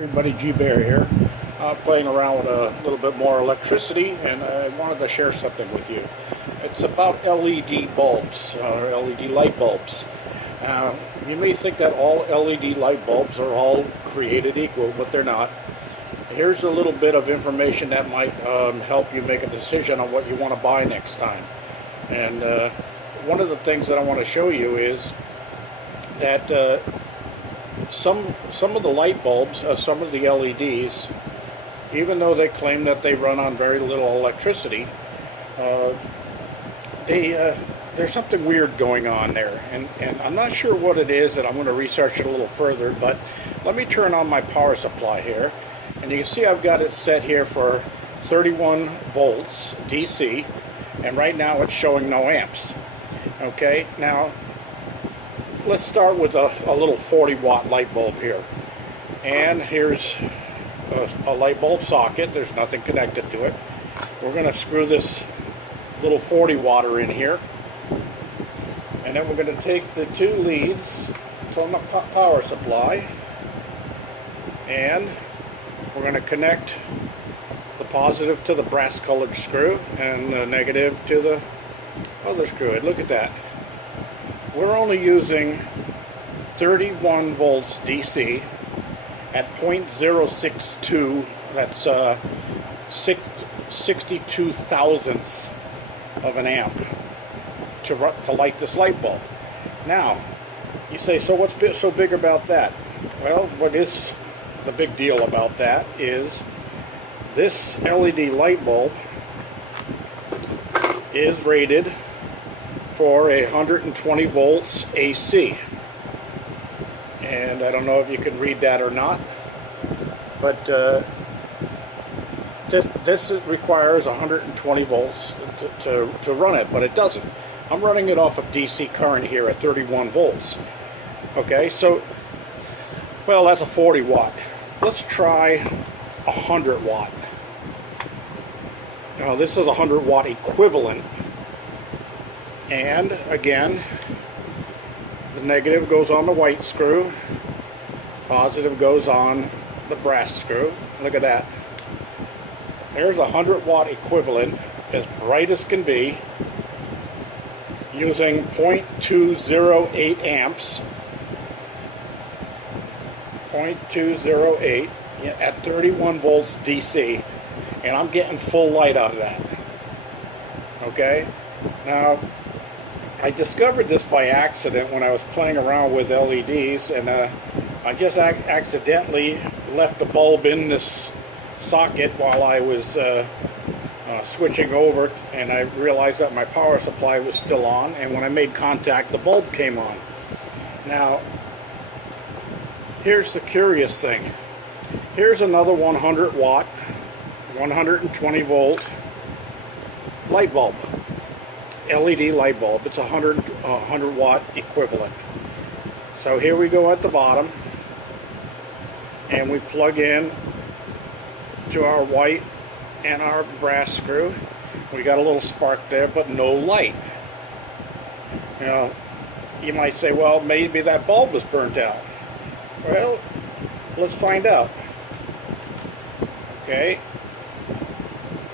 Everybody, G Bear here, playing around with a little bit more electricity, and I wanted to share something with you. It's about LED bulbs, or LED light bulbs. You may think that all LED light bulbs are all created equal, but they're not. Here's a little bit of information that might help you make a decision on what you want to buy next time. And one of the things that I want to show you is that some of the light bulbs, some of the LEDs, even though they claim that they run on very little electricity, there's something weird going on there, and I'm not sure what it is, and I'm going to research it a little further. But let me turn on my power supply here, and you can see I've got it set here for 31 volts DC, and right now it's showing no amps. Okay, now let's start with a little 40 watt light bulb here, and here's a light bulb socket. There's nothing connected to it. We're going to screw this little 40 watter in here, and then we're going to take the two leads from the power supply, and we're going to connect the positive to the brass colored screw and the negative to the other screw. And look at that. We're only using 31 volts DC at 0.062, that's 62 thousandths of an amp to light this light bulb. Now, you say, so what's so big about that? Well, what is the big deal about that is this LED light bulb is rated for 120 volts AC, and I don't know if you can read that or not, but this requires 120 volts to run it, but it doesn't. I'm running it off of DC current here at 31 volts. Okay, so, well, that's a 40 watt. Let's try 100 watt. Now, this is a 100 watt equivalent. And again, the negative goes on the white screw, positive goes on the brass screw. Look at that. There's a 100 watt equivalent, as bright as can be, using 0.208 amps, 0.208 at 31 volts DC, and I'm getting full light out of that. Okay? Now, I discovered this by accident when I was playing around with LEDs, and I just accidentally left the bulb in this socket while I was switching over, and I realized that my power supply was still on, and when I made contact, the bulb came on. Now, here's the curious thing. Here's another 100 watt, 120 volt light bulb. LED light bulb. It's a 100 watt equivalent. So here we go at the bottom, and we plug in to our white and our brass screw. We got a little spark there, but no light. Now, you might say, well, maybe that bulb was burnt out. Well, let's find out. Okay,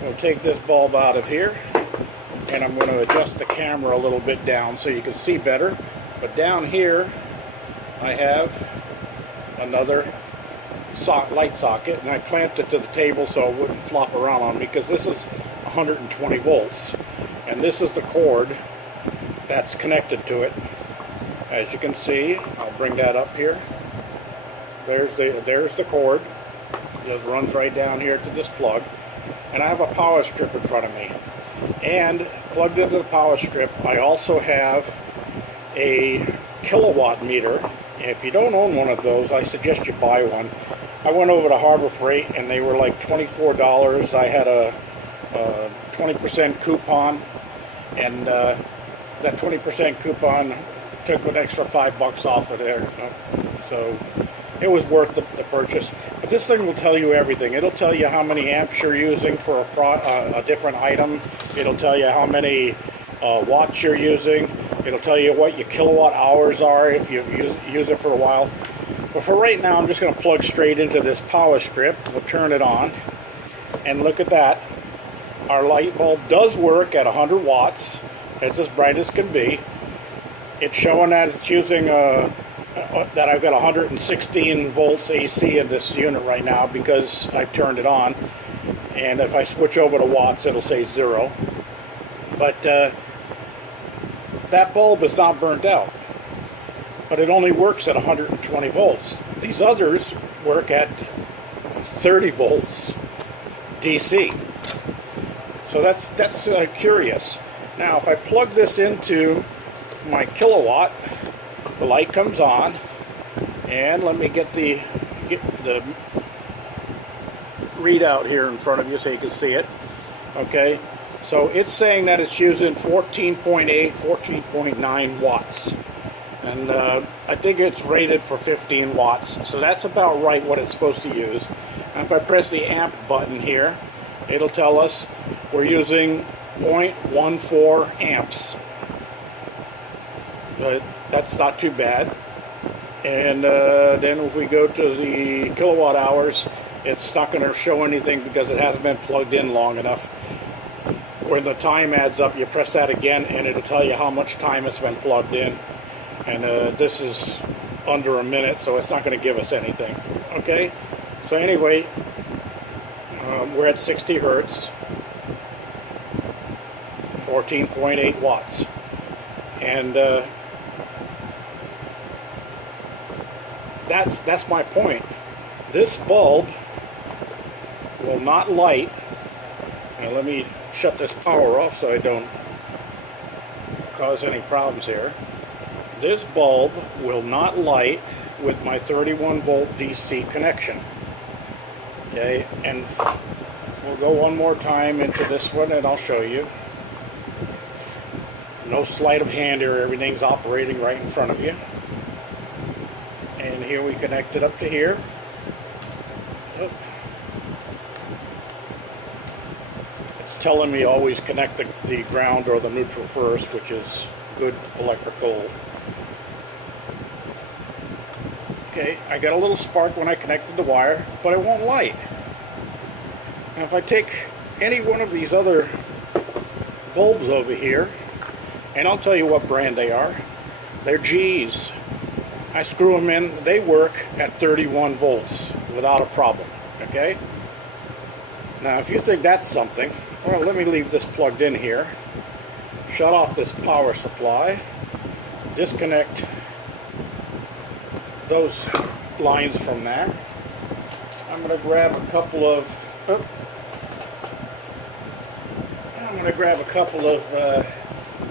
we'll take this bulb out of here, and I'm going to adjust the camera a little bit down so you can see better. But down here I have another light socket, and I clamped it to the table so it wouldn't flop around on me, because this is 120 volts, and this is the cord that's connected to it. As you can see, I'll bring that up here. There's the cord. It just runs right down here to this plug, and I have a power strip in front of me. And plugged into the power strip, I also have a kilowatt meter. If you don't own one of those, I suggest you buy one. I went over to Harbor Freight, and they were like $24. I had a 20% coupon, and that 20% coupon took an extra $5 off of there. So it was worth the purchase. But this thing will tell you everything. It'll tell you how many amps you're using for a different item. It'll tell you how many watts you're using. It'll tell you what your kilowatt hours are if you use it for a while. But for right now, I'm just going to plug straight into this power strip. We'll turn it on. And look at that. Our light bulb does work at 100 watts. It's as bright as can be. It's showing that it's using that I've got 116 volts AC in this unit right now because I've turned it on. And if I switch over to watts, it'll say 0. But that bulb is not burnt out. But it only works at 120 volts. These others work at 30 volts DC. So that's curious. Now, if I plug this into my kilowatt, the light comes on, and let me get the readout here in front of you so you can see it. Okay, so it's saying that it's using 14.8, 14.9 watts. And I think it's rated for 15 watts, so that's about right what it's supposed to use. And if I press the amp button here, it'll tell us we're using 0.14 amps. But that's not too bad. And then if we go to the kilowatt hours, it's not going to show anything because it hasn't been plugged in long enough. When the time adds up, you press that again and it'll tell you how much time it's been plugged in. And this is under a minute, so it's not going to give us anything. Okay, so anyway, we're at 60 hertz, 14.8 watts, and that's my point. This bulb will not light. Now let me shut this power off so I don't cause any problems here. This bulb will not light with my 31 volt DC connection. Okay, and we'll go one more time into this one and I'll show you. No sleight of hand here, everything's operating right in front of you. And here we connect it up to here. Oh. It's telling me always connect the ground or the neutral first, which is good electrical. Okay, I got a little spark when I connected the wire, but it won't light. Now if I take any one of these other bulbs over here, and I'll tell you what brand they are. They're GEs. I screw them in, they work at 31 volts without a problem, okay? Now if you think that's something, well, let me leave this plugged in here, shut off this power supply, disconnect those lines from that. I'm going to grab a couple of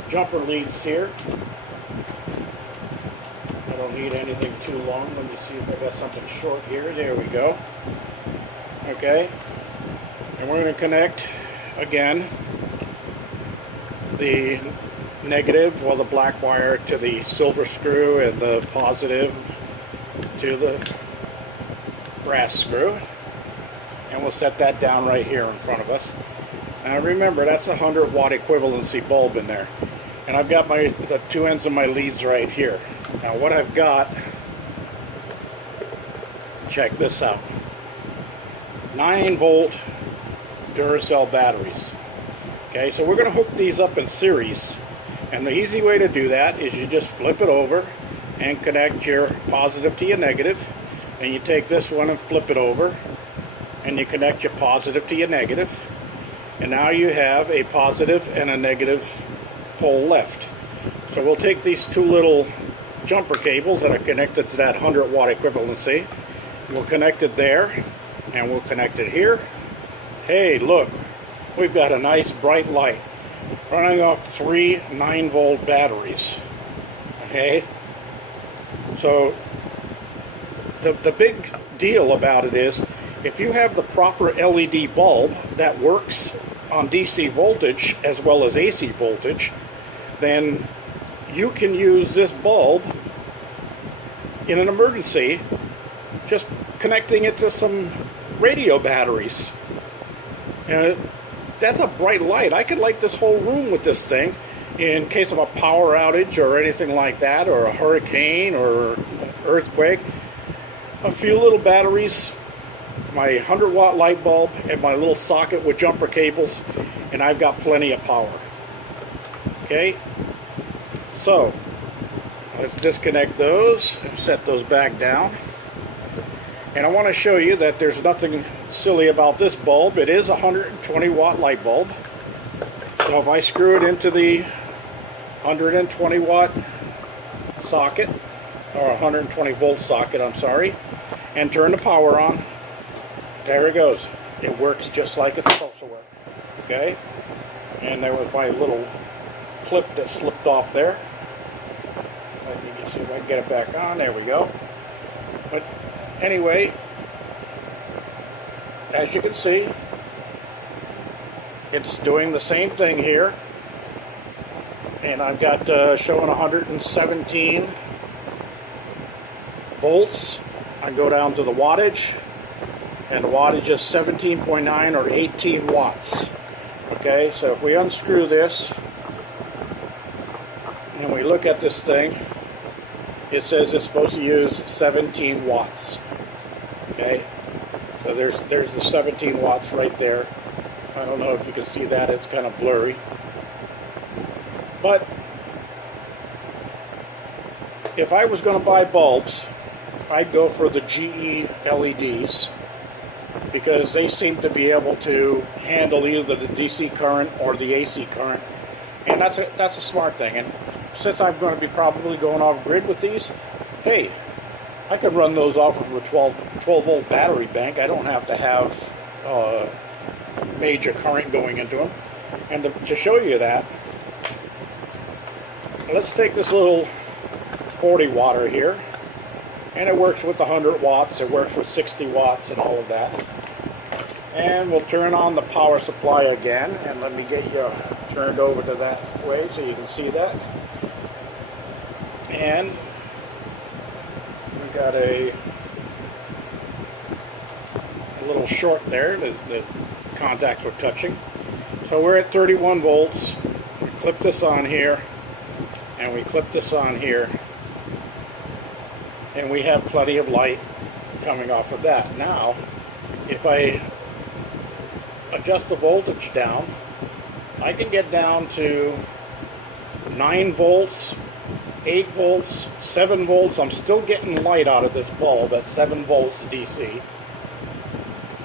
jumper leads here. I don't need anything too long. Let me see if I got something short here. There we go. Okay, and we're going to connect again the negative, well, the black wire to the silver screw and the positive to the brass screw, and we'll set that down right here in front of us. Now remember, that's a 100 watt equivalency bulb in there, and I've got the two ends of my leads right here. Now what I've got, check this out, 9 volt Duracell batteries. Okay, so we're going to hook these up in series, and the easy way to do that is you just flip it over and connect your positive to your negative, and you take this one and flip it over and you connect your positive to your negative, and now you have a positive and a negative pole left. So we'll take these two little jumper cables that are connected to that 100 watt equivalency, we'll connect it there, and we'll connect it here. Hey, look, we've got a nice bright light running off 3 9 volt batteries. Okay, so the big deal about it is, if you have the proper LED bulb that works on DC voltage as well as AC voltage, then you can use this bulb in an emergency, just connecting it to some radio batteries. That's a bright light. I could light this whole room with this thing in case of a power outage or anything like that, or a hurricane or earthquake. a few little batteries, my 100-watt light bulb, and my little socket with jumper cables, and I've got plenty of power. Okay, so let's disconnect those and set those back down. And I want to show you that there's nothing silly about this bulb. It is a 120-watt light bulb. So if I screw it into the 120-watt socket, or 120-volt socket, I'm sorry, and turn the power on, there it goes. It works just like it's supposed to work. Okay? And there was my little clip that slipped off there. Let me see if I can get it back on. There we go. But anyway, as you can see, it's doing the same thing here. And I've got showing 117 volts. I go down to the wattage, and the wattage is 17.9 or 18 watts. Okay, so if we unscrew this and we look at this thing, it says it's supposed to use 17 watts. Okay, so there's the 17 watts right there. I don't know if you can see that, it's kind of blurry. But if I was going to buy bulbs, I'd go for the GE LEDs, because they seem to be able to handle either the DC current or the AC current, and that's a smart thing. And since I'm going to be probably going off grid with these, hey, I can run those off of a 12 volt battery bank. I don't have to have major current going into them. And to show you that, let's take this little 40 watter here, and it works with 100 watts, it works with 60 watts and all of that. And we'll turn on the power supply again, and let me get you turned over to that way so you can see that. And we got a little short there, the contacts were touching. So we're at 31 volts. We clip this on here, and we clip this on here, and we have plenty of light coming off of that. Now, if I adjust the voltage down, I can get down to 9 volts, 8 volts, 7 volts. I'm still getting light out of this bulb at 7 volts DC.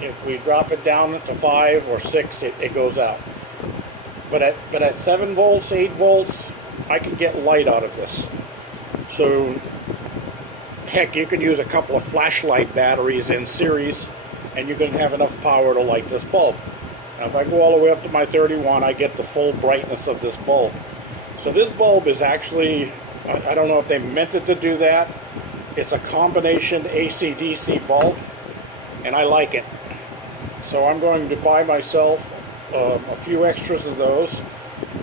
If we drop it down to 5 or 6, it goes out. But at 7 volts, 8 volts, I can get light out of this. So, heck, you can use a couple of flashlight batteries in series, and you're going to have enough power to light this bulb. Now, if I go all the way up to my 31, I get the full brightness of this bulb. So this bulb is actually, I don't know if they meant it to do that. It's a combination AC-DC bulb, and I like it. So I'm going to buy myself a few extras of those,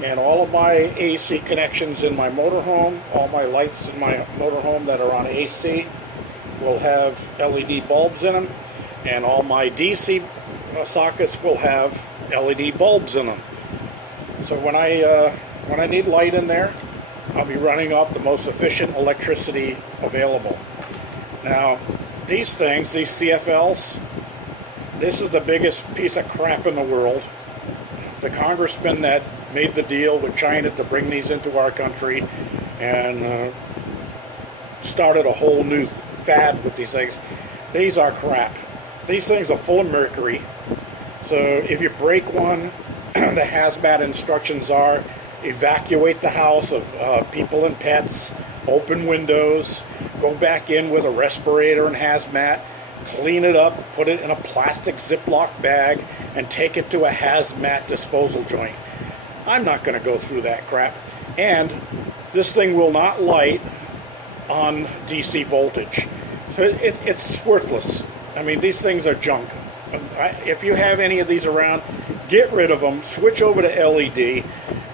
and all of my AC connections in my motorhome, all my lights in my motorhome that are on AC will have LED bulbs in them, and all my DC sockets will have LED bulbs in them. So when I need light in there, I'll be running off the most efficient electricity available. Now, these things, these CFLs, this is the biggest piece of crap in the world. The congressman that made the deal with China to bring these into our country and started a whole new fad with these things. These are crap. These things are full of mercury. So if you break one, the hazmat instructions are evacuate the house of people and pets, open windows, go back in with a respirator and hazmat, clean it up, put it in a plastic Ziploc bag, and take it to a hazmat disposal joint. I'm not going to go through that crap. And this thing will not light on DC voltage. So it's worthless. I mean, these things are junk. If you have any of these around, get rid of them, switch over to LED.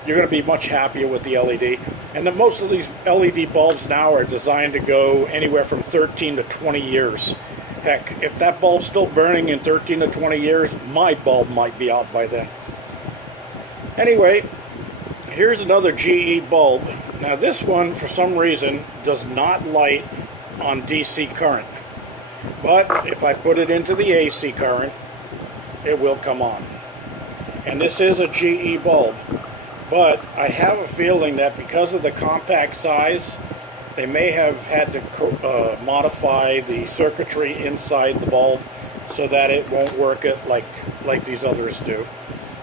You're going to be much happier with the LED. And then most of these LED bulbs now are designed to go anywhere from 13 to 20 years. Heck, if that bulb's still burning in 13 to 20 years, my bulb might be out by then. Anyway, here's another GE bulb. Now this one, for some reason, does not light on DC current. But if I put it into the AC current, it will come on. And this is a GE bulb. But I have a feeling that because of the compact size, they may have had to modify the circuitry inside the bulb so that it won't work it like these others do.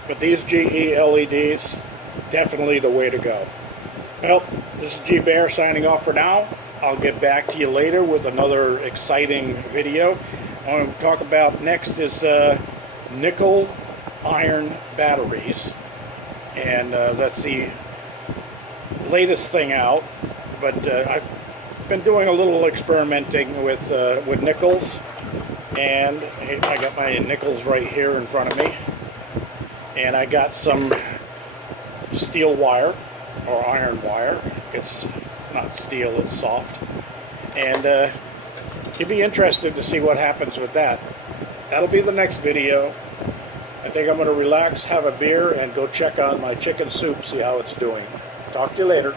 But these GE LEDs, definitely the way to go. Well, this is G Bear signing off for now. I'll get back to you later with another exciting video. What I'm going to talk about next is nickel iron batteries. And that's the latest thing out. But I've been doing a little experimenting with nickels. And I got my nickels right here in front of me. And I got some steel wire, or iron wire. It's not steel, it's soft. And you'd be interested to see what happens with that. That'll be the next video. I think I'm going to relax, have a beer, and go check on my chicken soup, see how it's doing. Talk to you later.